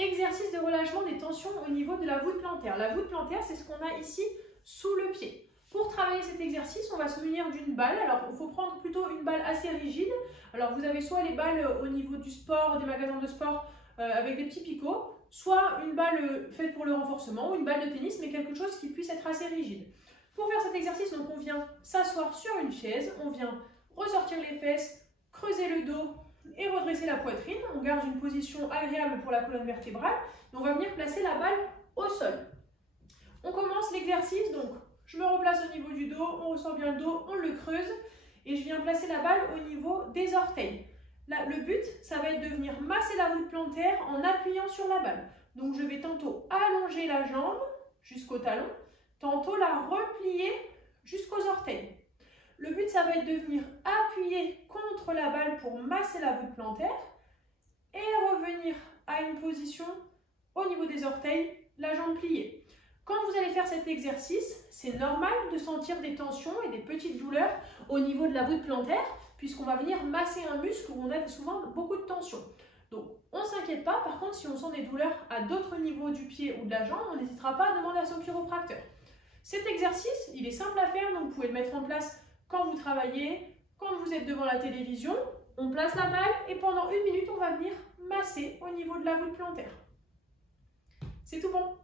Exercice de relâchement des tensions au niveau de la voûte plantaire. La voûte plantaire, c'est ce qu'on a ici sous le pied. Pour travailler cet exercice, on va se munir d'une balle. Alors, il faut prendre plutôt une balle assez rigide. Alors, vous avez soit les balles au niveau du sport, des magasins de sport avec des petits picots, soit une balle faite pour le renforcement ou une balle de tennis, mais quelque chose qui puisse être assez rigide. Pour faire cet exercice, donc, on vient s'asseoir sur une chaise, on vient ressortir les fesses, creuser le dos et redresser la poitrine. On garde une position agréable pour la colonne vertébrale et on va venir placer la balle au sol. On commence l'exercice, donc je me replace au niveau du dos, on ressort bien le dos, on le creuse et je viens placer la balle au niveau des orteils. Là, le but, ça va être de venir masser la voûte plantaire en appuyant sur la balle. Donc je vais tantôt allonger la jambe jusqu'au talon, tantôt la replier jusqu'aux orteils. Le but, ça va être de venir appuyer contre la balle pour masser la voûte plantaire et revenir à une position au niveau des orteils, la jambe pliée. Quand vous allez faire cet exercice, c'est normal de sentir des tensions et des petites douleurs au niveau de la voûte plantaire, puisqu'on va venir masser un muscle où on a souvent beaucoup de tension. Donc, on ne s'inquiète pas. Par contre, si on sent des douleurs à d'autres niveaux du pied ou de la jambe, on n'hésitera pas à demander à son chiropracteur. Cet exercice, il est simple à faire, donc vous pouvez le mettre en place quand vous travaillez, quand vous êtes devant la télévision. On place la balle et pendant 1 minute, on va venir masser au niveau de la voûte plantaire. C'est tout bon.